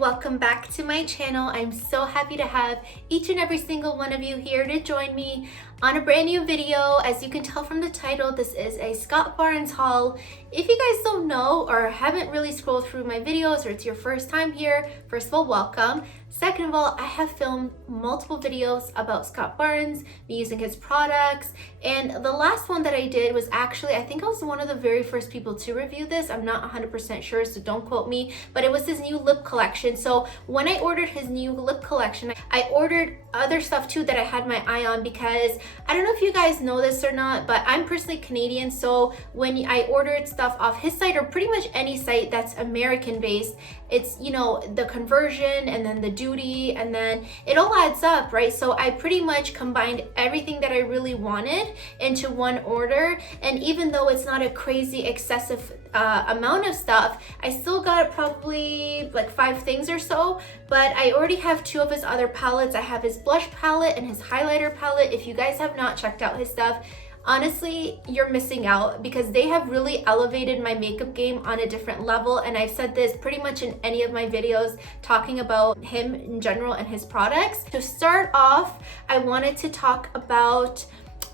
and welcome back to my channel. I'm so happy to have each and every single one of you here to join me on a brand new video. As you can tell from the title, this is a Scott Barnes haul. If you guys don't know or haven't really scrolled through my videos, or it's your first time here, first of all, welcome. Second of all, I have filmed multiple videos about Scott Barnes, me using his products, and the last one that I did was actually, I think I was one of the very first people to review this. I'm not 100% sure, so don't quote me, but it was his new lip collection. So when I ordered his new lip collection, I ordered other stuff too that I had my eye on, because I don't know if you guys know this or not, but I'm personally Canadian, so when I ordered stuff off his site, or pretty much any site that's American based, it's, you know, the conversion and then the duty, and then it all adds up, right? So I pretty much combined everything that I really wanted into one order, and even though it's not a crazy excessive amount of stuff, I still got probably like 5 things or so, but I already have 2 of his other palettes. I have his blush palette and his highlighter palette. If you guys have not checked out his stuff, honestly, you're missing out, because they have really elevated my makeup game on a different level. And I've said this pretty much in any of my videos talking about him in general and his products. To start off, I wanted to talk about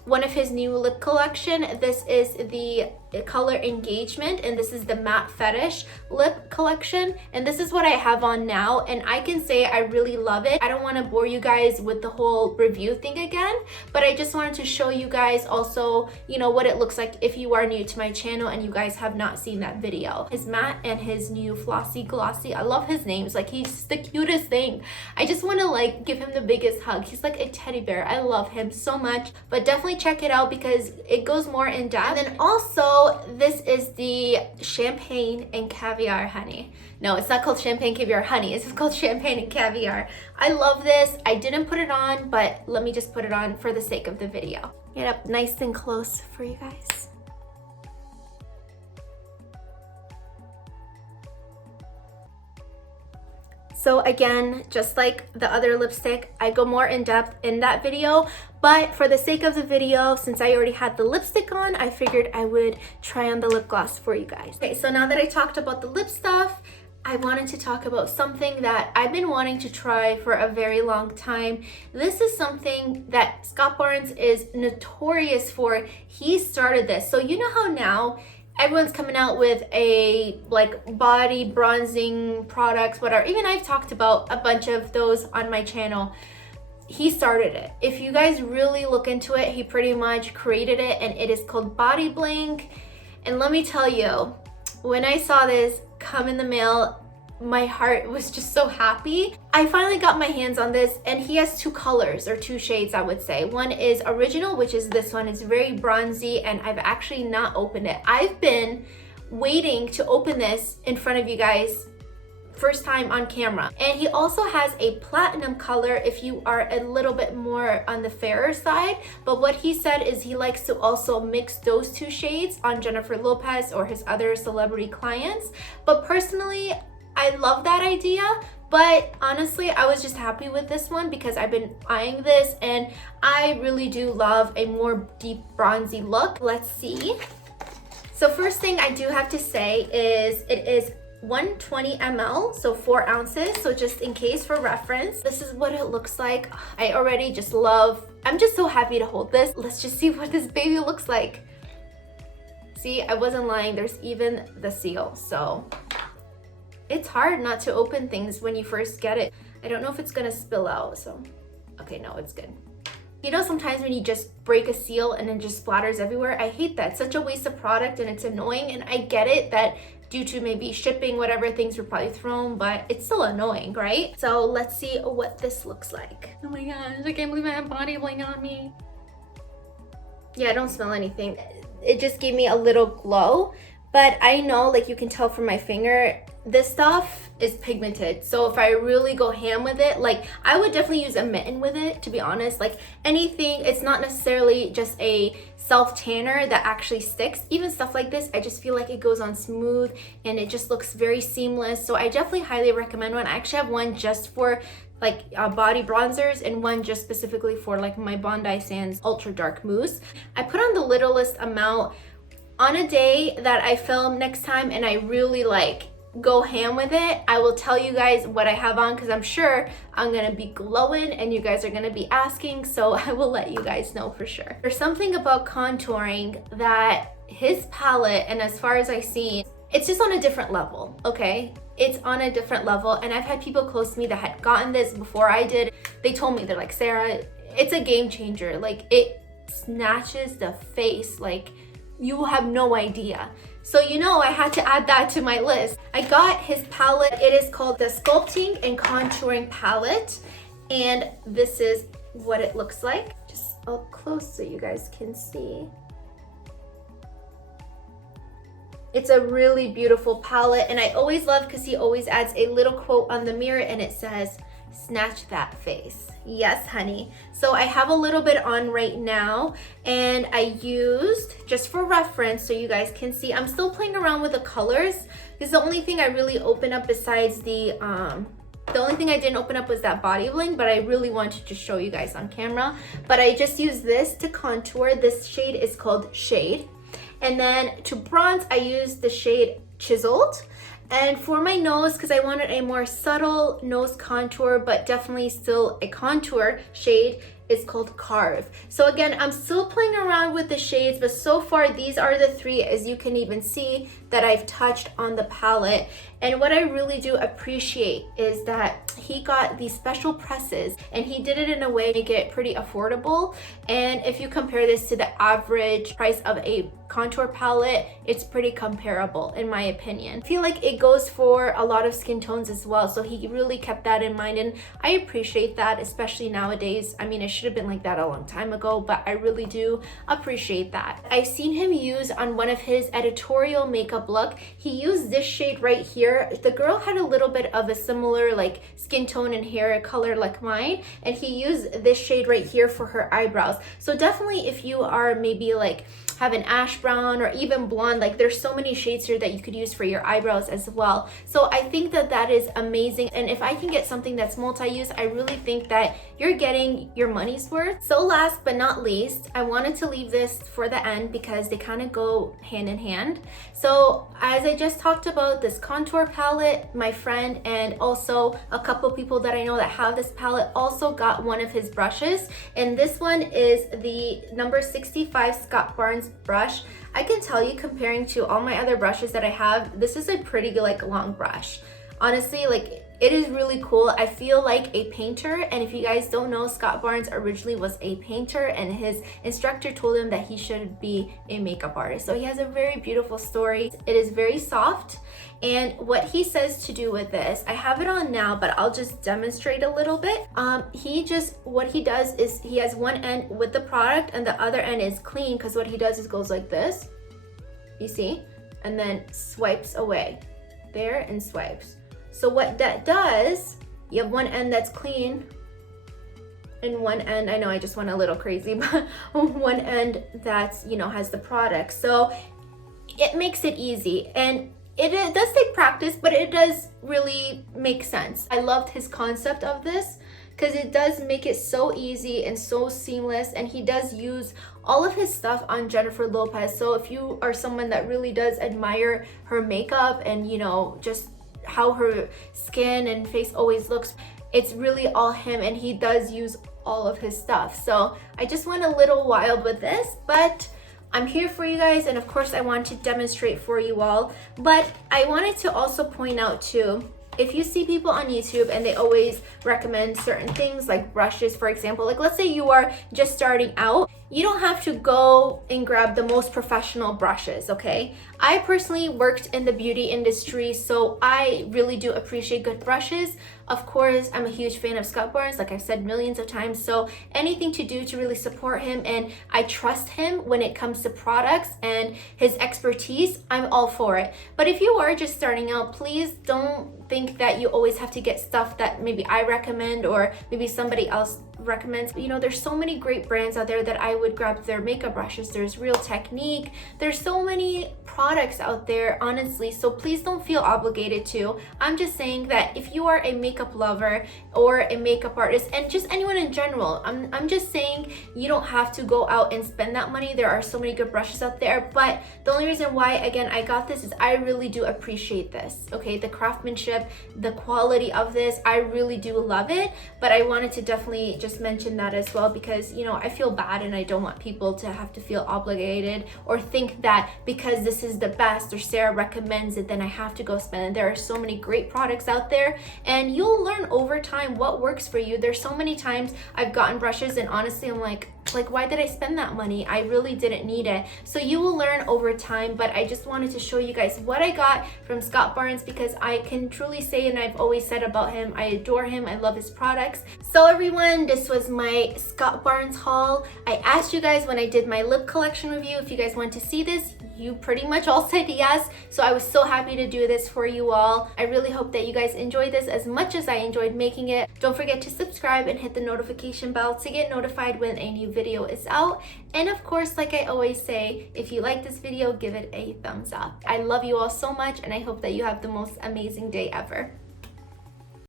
one of his new lip collection. This is the color Engagement, and this is the matte fetish lip collection, and this is what I have on now, and I can say I really love it. I don't want to bore you guys with the whole review thing again, but I just wanted to show you guys also, you know, what it looks like if you are new to my channel and you guys have not seen that video. His matte and his new flossy glossy, I love his names, like he's the cutest thing. I just want to like give him the biggest hug. He's like a teddy bear. I love him so much, but definitely check it out because it goes more in depth. And then also, this is the Champagne and Caviar honey. No, it's not called Champagne Caviar honey. It's called Champagne and Caviar. I love this. I didn't put it on, but let me just put it on for the sake of the video. Get up nice and close for you guys. So again, just like the other lipstick, I go more in depth in that video, but for the sake of the video, since I already had the lipstick on, I figured I would try on the lip gloss for you guys. Okay, so now that I talked about the lip stuff, I wanted to talk about something that I've been wanting to try for a very long time. This is something that Scott Barnes is notorious for. He started this. So you know how now everyone's coming out with a like body bronzing products, whatever. Even I've talked about a bunch of those on my channel. He started it. If you guys really look into it, he pretty much created it, and it is called Body Bling. And let me tell you, when I saw this come in the mail, my heart was just so happy. I finally got my hands on this, and he has 2 colors, or 2 shades I would say. One is original, which is this one. It's very bronzy, and I've actually not opened it. I've been waiting to open this in front of you guys, first time on camera. And he also has a platinum color if you are a little bit more on the fairer side, but what he said is he likes to also mix those 2 shades on Jennifer Lopez or his other celebrity clients. But personally, I love that idea, but honestly, I was just happy with this one because I've been eyeing this, and I really do love a more deep bronzy look. Let's see. So first thing I do have to say is it is 120 ml, so 4 ounces, so just in case for reference. This is what it looks like. I already just love, I'm just so happy to hold this. Let's just see what this baby looks like. See, I wasn't lying, there's even the seal. So it's hard not to open things when you first get it. I don't know if it's gonna spill out, so okay, no, it's good. You know, sometimes when you just break a seal and it just splatters everywhere, I hate that. It's such a waste of product, and it's annoying, and I get it that due to maybe shipping, whatever, things were probably thrown, but it's still annoying, right? So let's see what this looks like. Oh my gosh, I can't believe I have body bling on me. Yeah, I don't smell anything. It just gave me a little glow, but I know, like you can tell from my finger, this stuff is pigmented. So if I really go ham with it, like I would definitely use a mitten with it, to be honest. Like anything, it's not necessarily just a self tanner that actually sticks. Even stuff like this, I just feel like it goes on smooth and it just looks very seamless. So I definitely highly recommend one. I actually have one just for like body bronzers, and one just specifically for like my Bondi Sands Ultra Dark Mousse. I put on the littlest amount on a day that I film next time, and I really like go ham with it, I will tell you guys what I have on, because I'm sure I'm gonna be glowing and you guys are gonna be asking, so I will let you guys know for sure. There's something about contouring that his palette, and as far as I've seen, it's just on a different level, okay? It's on a different level, and I've had people close to me that had gotten this before I did. They told me, they're like, Sarah, it's a game changer. Like, it snatches the face, like you have no idea. So you know, I had to add that to my list. I got his palette. It is called the Sculpting and Contouring Palette, and this is what it looks like. Just up close so you guys can see. It's a really beautiful palette, and I always love because he always adds a little quote on the mirror, and it says, snatch that face. Yes, honey. So I have a little bit on right now, and I used, just for reference so you guys can see, I'm still playing around with the colors. This is the only thing I really opened up besides the only thing I didn't open up was that body bling, but I really wanted to show you guys on camera. But I just used this to contour. This shade is called Shade. And then to bronze, I used the shade Chiseled. And for my nose, because I wanted a more subtle nose contour, but definitely still a contour shade, is called Carve. So again, I'm still playing around with the shades, but so far these are the three, as you can even see, that I've touched on the palette. And what I really do appreciate is that he got these special presses, and he did it in a way to make it pretty affordable. And if you compare this to the average price of a contour palette, it's pretty comparable in my opinion. I feel like it goes for a lot of skin tones as well, so he really kept that in mind, and I appreciate that, especially nowadays. I mean, it should have been like that a long time ago, but I really do appreciate that. I've seen him use on one of his editorial makeup look, he used this shade right here. The girl had a little bit of a similar like skin tone and hair color like mine, and he used this shade right here for her eyebrows. So definitely, if you are maybe like have an ash brown or even blonde, like there's so many shades here that you could use for your eyebrows as well. So I think that that is amazing, and if I can get something that's multi-use, I really think that you're getting your money's worth. So last but not least, I wanted to leave this for the end because they kind of go hand in hand. So as I just talked about, this contour palette, my friend and also a couple people that I know that have this palette also got one of his brushes, and this one is the number 65 Scott Barnes brush. I can tell you, comparing to all my other brushes that I have, this is a pretty like long brush. Honestly, like it is really cool. I feel like a painter, and if you guys don't know, Scott Barnes originally was a painter, and his instructor told him that he should be a makeup artist. So he has a very beautiful story. It is very soft, and what he says to do with this, I have it on now, but I'll just demonstrate a little bit. What he does is he has one end with the product and the other end is clean, because what he does is goes like this, you see, and then swipes away there and swipes. So what that does, you have one end that's clean and one end, I know I just went a little crazy, but one end that's, you know, has the product. So it makes it easy, and it does take practice, but it does really make sense. I loved his concept of this because it does make it so easy and so seamless, and he does use all of his stuff on Jennifer Lopez. So if you are someone that really does admire her makeup and, you know, just how her skin and face always looks, it's really all him, and he does use all of his stuff. So I just went a little wild with this, but I'm here for you guys, and of course I want to demonstrate for you all. But I wanted to also point out too, if you see people on YouTube and they always recommend certain things like brushes, for example, like let's say you are just starting out, you don't have to go and grab the most professional brushes, okay? I personally worked in the beauty industry, so I really do appreciate good brushes. Of course, I'm a huge fan of Scott Barnes, like I've said millions of times, so anything to do to really support him, and I trust him when it comes to products and his expertise, I'm all for it. But if you are just starting out, please don't think that you always have to get stuff that maybe I recommend or maybe somebody else recommends. You know, there's so many great brands out there that I would grab their makeup brushes. There's Real Technique. There's so many products out there, honestly, so please don't feel obligated to. I'm just saying that if you are a makeup lover or a makeup artist, and just anyone in general, I'm just saying you don't have to go out and spend that money. There are so many good brushes out there, but the only reason why, again, I got this is I really do appreciate this, okay? The craftsmanship, the quality of this, I really do love it, but I wanted to definitely just mention that as well because, you know, I feel bad and I don't want people to have to feel obligated or think that because this is the best or Sarah recommends it, then I have to go spend it. There are so many great products out there and you'll learn over time what works for you. There's so many times I've gotten brushes and honestly I'm like why did I spend that money? I really didn't need it. So you will learn over time, but I just wanted to show you guys what I got from Scott Barnes because I can truly say, and I've always said about him, I adore him, I love his products. So everyone, this was my Scott Barnes haul. I asked you guys when I did my lip collection review if you guys want to see this. You pretty much all said yes, so I was so happy to do this for you all. I really hope that you guys enjoyed this as much as I enjoyed making it. Don't forget to subscribe and hit the notification bell to get notified when a new video is out. And of course, like I always say, if you like this video, give it a thumbs up. I love you all so much and I hope that you have the most amazing day ever.